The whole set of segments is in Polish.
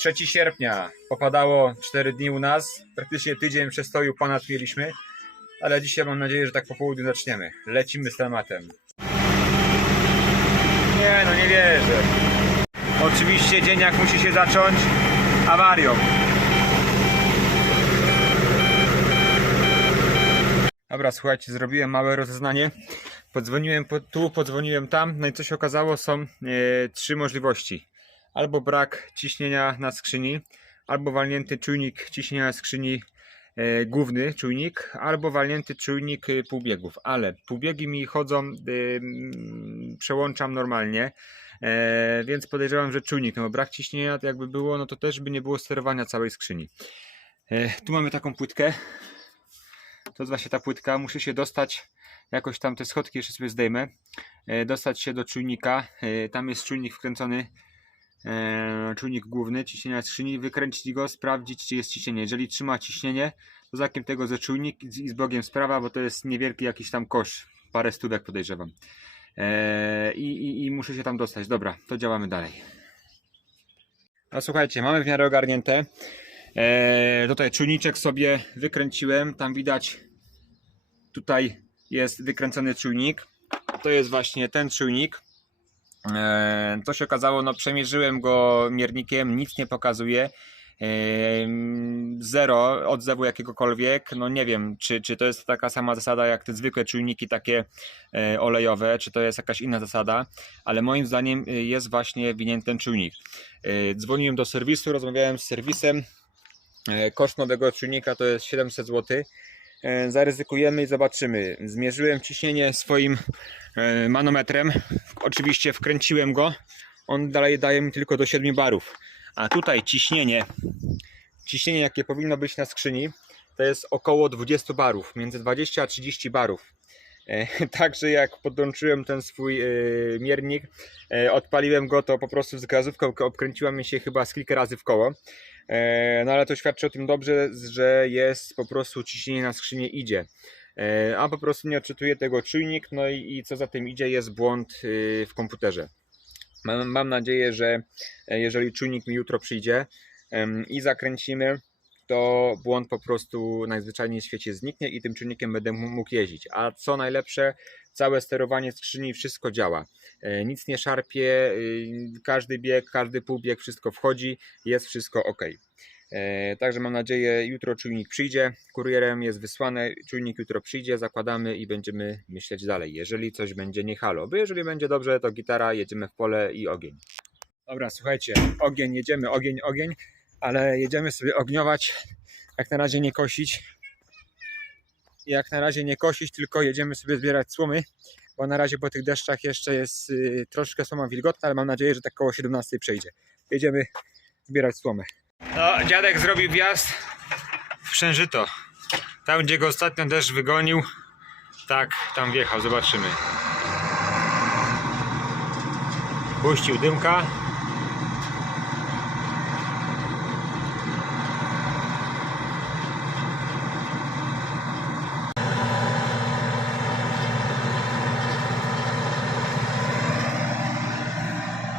3 sierpnia. Popadało 4 dni u nas. Praktycznie tydzień przestoju ponad mieliśmy. Ale dzisiaj mam nadzieję, że tak po południu zaczniemy. Lecimy z tematem. Nie no, nie wierzę. Oczywiście dzień jak musi się zacząć awarią. Dobra, słuchajcie, zrobiłem małe rozeznanie. Podzwoniłem po, tu, podzwoniłem tam, no i co się okazało, są e, trzy możliwości. Albo brak ciśnienia na skrzyni, albo walnięty czujnik ciśnienia na skrzyni e, główny czujnik, albo walnięty czujnik e, półbiegów. Ale półbiegi mi chodzą, e, przełączam normalnie, e, więc podejrzewam, że czujnik, no bo brak ciśnienia jakby było, no to też by nie było sterowania całej skrzyni. E, tu mamy taką płytkę, to jest właśnie ta płytka, muszę się dostać jakoś tam te schodki jeszcze sobie zdejmę, e, dostać się do czujnika, e, tam jest czujnik wkręcony, e, czujnik główny, ciśnienia skrzyni, wykręcić go, sprawdzić czy jest ciśnienie, jeżeli trzyma ciśnienie, to zakiem tego ze czujnik i z bogiem sprawa, bo to jest niewielki jakiś tam kosz, parę stówek podejrzewam. E, i, i, I muszę się tam dostać, dobra, to działamy dalej. No słuchajcie, mamy w miarę ogarnięte. E, tutaj czujniczek sobie wykręciłem. Tam widać, tutaj jest wykręcony czujnik. To jest właśnie ten czujnik. E, co się okazało, no przemierzyłem go miernikiem, nic nie pokazuje. E, zero odzewu jakiegokolwiek. No nie wiem, czy, czy to jest taka sama zasada jak te zwykłe czujniki takie e, olejowe, czy to jest jakaś inna zasada, ale moim zdaniem e, jest właśnie winien ten czujnik. E, Dzwoniłem do serwisu, rozmawiałem z serwisem. E, Koszt nowego czujnika to jest 700 zł. E, Zaryzykujemy i zobaczymy. Zmierzyłem ciśnienie swoim e, manometrem. Oczywiście wkręciłem go. On dalej daje mi tylko do 7 barów. A tutaj ciśnienie, ciśnienie jakie powinno być na skrzyni, to jest około 20 barów, między 20 a 30 barów. E, Także jak podłączyłem ten swój miernik, odpaliłem go, to po prostu z gazówką obkręciła mi się chyba z kilka razy w koło. E, No ale to świadczy o tym dobrze, że jest po prostu ciśnienie na skrzynię idzie. E, A po prostu nie odczytuje tego czujnik, no i, i co za tym idzie, jest błąd y, w komputerze. Mam, mam nadzieję, że e, jeżeli czujnik mi jutro przyjdzie i zakręcimy, to błąd po prostu najzwyczajniej w świecie zniknie i tym czujnikiem będę mógł jeździć. A co najlepsze, całe sterowanie skrzyni, wszystko działa. E, Nic nie szarpie, y, każdy bieg, każdy półbieg, wszystko wchodzi, jest wszystko ok. E, Także mam nadzieję, jutro czujnik przyjdzie, kurierem jest wysłane, czujnik jutro przyjdzie, zakładamy i będziemy myśleć dalej. Jeżeli coś będzie, nie halo, bo jeżeli będzie dobrze, to gitara, jedziemy w pole i ogień. Dobra, słuchajcie, ogień, jedziemy, ogień, ogień, ale jedziemy sobie ogniować, jak na razie nie kosić. Jak na razie nie kosić, tylko jedziemy sobie zbierać słomy, bo na razie po tych deszczach jeszcze jest y, troszkę słoma wilgotna, ale mam nadzieję, że tak koło 17 przejdzie. Jedziemy zbierać słomę. No, dziadek zrobił wjazd w Przężyto. Tam, gdzie go ostatnio deszcz wygonił, tak, tam wjechał, zobaczymy. Puścił dymka.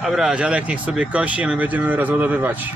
Dobra, dziadek niech sobie kosi, a my będziemy rozładowywać.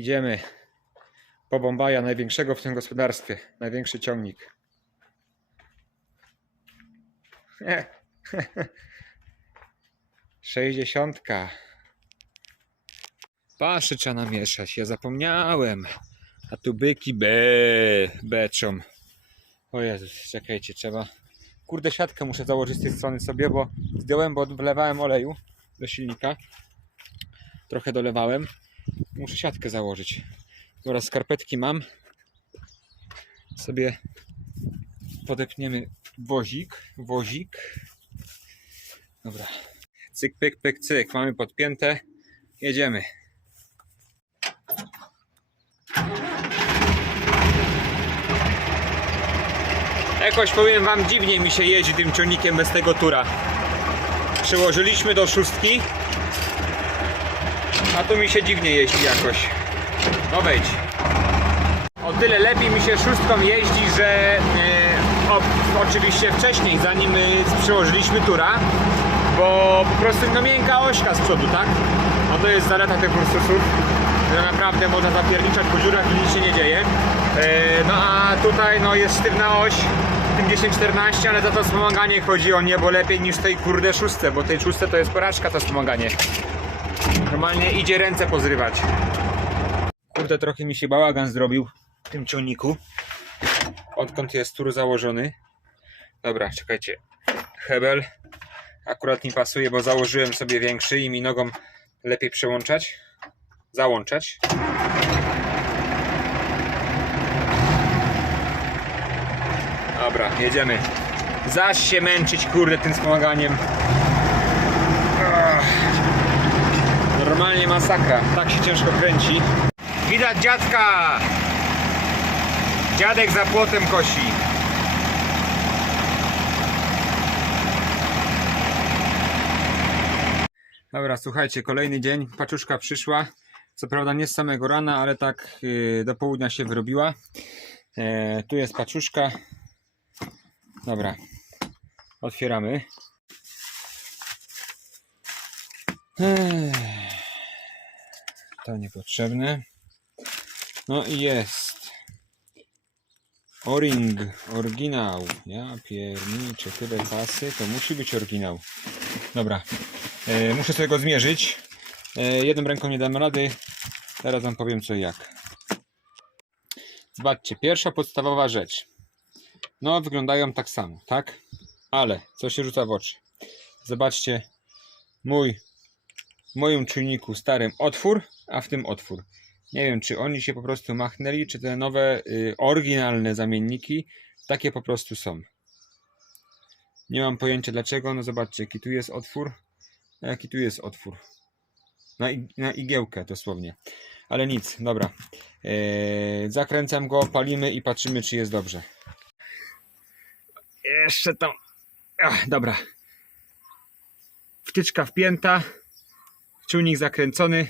Idziemy po Bombaja, największego w tym gospodarstwie. Największy ciągnik. Sześćdziesiątka. Paszy trzeba namieszać, ja zapomniałem. A tu byki be, beczą. O Jezus, czekajcie, trzeba... Kurde, siatkę muszę założyć z tej strony sobie, bo zdjąłem, bo wlewałem oleju do silnika. Trochę dolewałem. Muszę siatkę założyć. Dobra, skarpetki mam. Sobie podepniemy wozik. Wozik. Dobra. Cyk, pyk, pyk, cyk. Mamy podpięte. Jedziemy. Jakoś powiem wam dziwnie mi się jeździ tym ciągnikiem bez tego tura. Przyłożyliśmy do szóstki. A tu mi się dziwnie jeździ jakoś. No wejdź. O tyle lepiej mi się szóstką jeździ, że e, o, oczywiście wcześniej, zanim e, przyłożyliśmy tura, bo po prostu no miękka ośka z przodu, tak? No to jest zaleta tych Ursusów, że naprawdę można zapierniczać po dziurach i nic się nie dzieje. E, no a tutaj no jest sztywna oś, tym 10-14, ale za to wspomaganie chodzi o niebo lepiej niż tej kurde szóstce, bo tej szóstce to jest porażka to wspomaganie. Normalnie idzie ręce pozrywać. Kurde, trochę mi się bałagan zrobił w tym ciągniku. Odkąd jest tur założony. Dobra, czekajcie. Hebel akurat mi pasuje, bo założyłem sobie większy i mi nogą lepiej przełączać. Załączać. Dobra, jedziemy. Zaś się męczyć, kurde, tym wspomaganiem. Ach. Normalnie masakra. Tak się ciężko kręci. Widać dziadka! Dziadek za płotem kosi. Dobra, słuchajcie, kolejny dzień. Paczuszka przyszła. Co prawda nie z samego rana, ale tak yy, do południa się wyrobiła. E, tu jest paczuszka. Dobra. Otwieramy. To niepotrzebne. No i jest. O-ring, oryginał. Ja pierniczę, tyle kasy, to musi być oryginał. Dobra, e, muszę sobie go zmierzyć. E, jedną ręką nie dam rady. Teraz wam powiem co i jak. Zobaczcie, pierwsza podstawowa rzecz. No, wyglądają tak samo, tak? Ale, co się rzuca w oczy? Zobaczcie, mój, w moim czujniku starym otwór, a w tym otwór. Nie wiem, czy oni się po prostu machnęli, czy te nowe, y, oryginalne zamienniki takie po prostu są. Nie mam pojęcia dlaczego. No zobaczcie, jaki tu jest otwór, a jaki tu jest otwór. Na, ig- na igiełkę dosłownie. Ale nic, dobra. Eee, zakręcam go, palimy i patrzymy, czy jest dobrze. Jeszcze tam. Ach, dobra. Wtyczka wpięta. Czujnik zakręcony.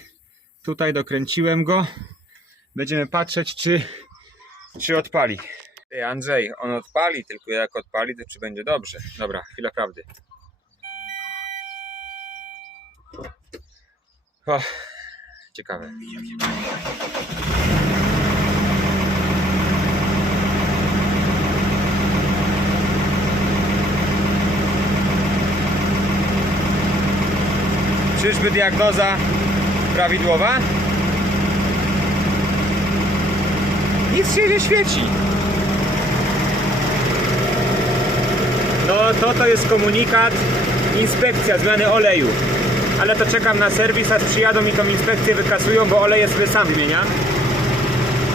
Tutaj dokręciłem go. Będziemy patrzeć, czy, czy odpali. Ej, Andrzej, on odpali, tylko jak odpali, to czy będzie dobrze. Dobra, chwila prawdy. O, ciekawe. Czyżby diagnoza prawidłowa? Nic się nie świeci. No to to jest komunikat inspekcja zmiany oleju. Ale to czekam na serwis, aż przyjadą i tą inspekcję wykasują, bo olej sobie sam zmienia.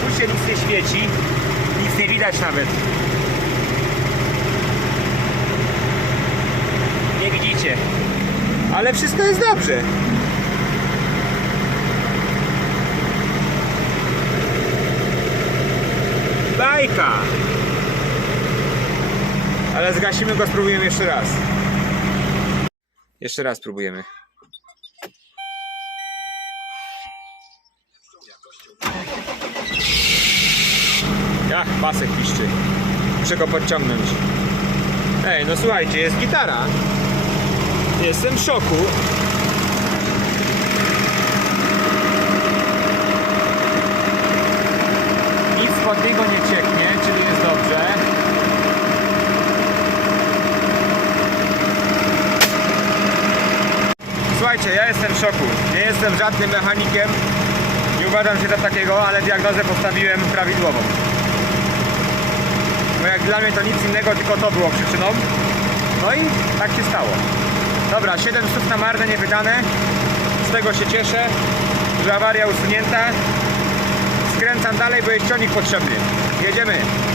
Tu się nic nie świeci, nic nie widać nawet. Nie widzicie. Ale wszystko jest dobrze. Bajka! Ale zgasimy go, spróbujemy jeszcze raz. Jeszcze raz spróbujemy. Ach, pasek piszczy. Muszę go podciągnąć. Ej, no słuchajcie, jest gitara. Jestem w szoku. Nic ładnego nie cieknie, czyli jest dobrze. Słuchajcie, ja jestem w szoku. Nie jestem żadnym mechanikiem. Nie uważam się za takiego, ale diagnozę postawiłem prawidłową. Bo jak dla mnie to nic innego, tylko to było przyczyną. No i tak się stało. Dobra, 7 słów na marne nie wydane. Z tego się cieszę, że awaria usunięta. Skręcam dalej, bo jest ciągnik potrzebny. Jedziemy.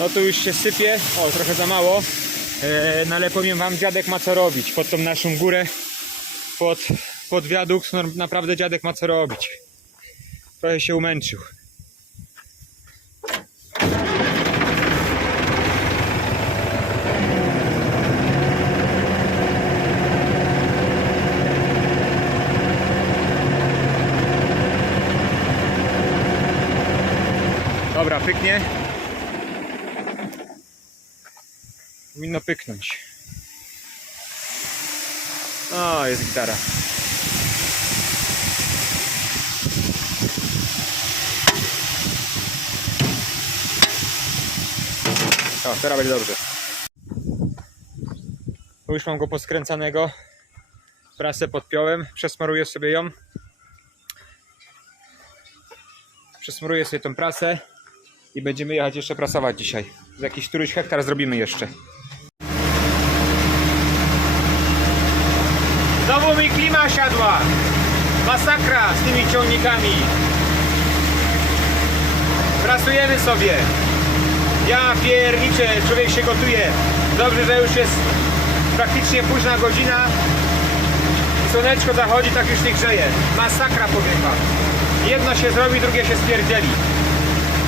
No tu już się sypie, o trochę za mało, e, no ale powiem wam, dziadek ma co robić pod tą naszą górę, pod, pod wiadukt, no, naprawdę dziadek ma co robić. Trochę się umęczył. Dobra, pyknie. Powinno pyknąć. O, jest gitara. O, teraz będzie dobrze. Już mam go poskręcanego. Prasę podpiąłem, przesmaruję sobie ją. Przesmaruję sobie tą prasę i będziemy jechać jeszcze prasować dzisiaj. Z jakiś któryś hektar zrobimy jeszcze. Znowu mi Masakra z tymi ciągnikami. Pracujemy sobie. Ja pierniczę, człowiek się gotuje. Dobrze, że już jest praktycznie późna godzina. Słoneczko zachodzi, tak już nie grzeje. Masakra powiem. Jedno się zrobi, drugie się spierdzieli.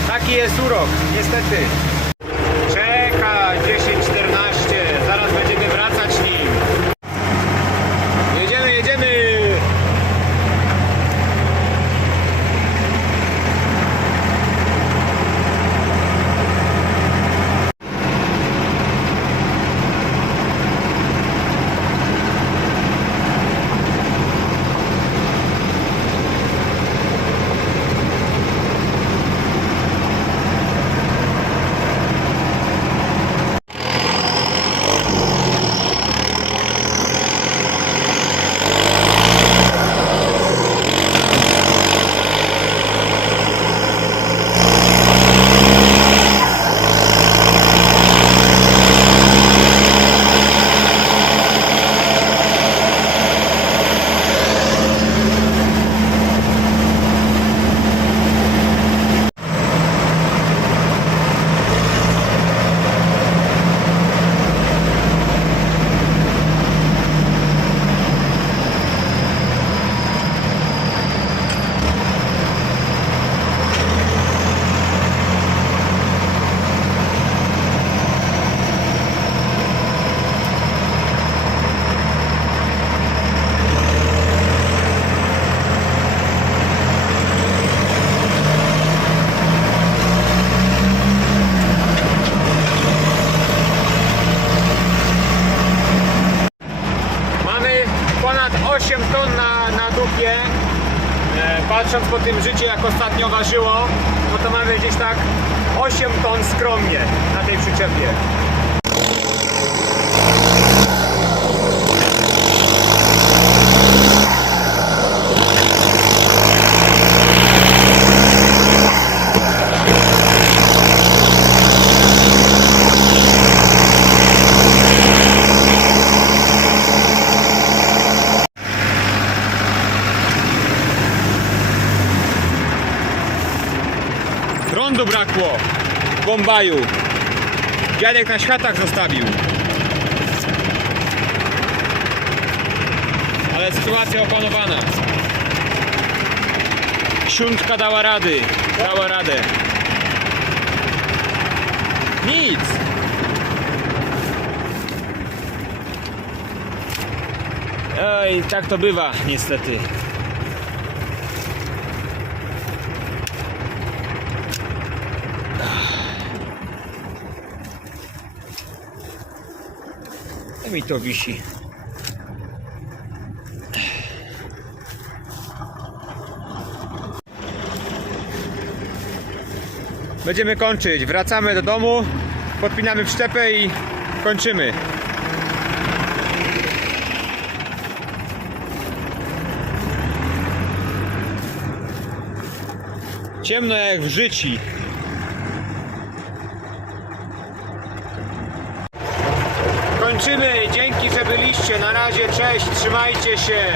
Taki jest urok, niestety. Patrząc po tym życiu, jak ostatnio ważyło, no to mamy gdzieś tak 8 ton skromnie na tej przyczepie. Zabrakło w Bombaju. Dziadek na światach zostawił. Ale sytuacja opanowana. Siuntka dała rady. Dała radę. Nic. Oj, tak to bywa niestety. Mi to wisi. Będziemy kończyć. Wracamy do domu, podpinamy przyczepę i kończymy. Ciemno jak w życiu. Kończymy. Że byliście. Na razie, cześć, trzymajcie się.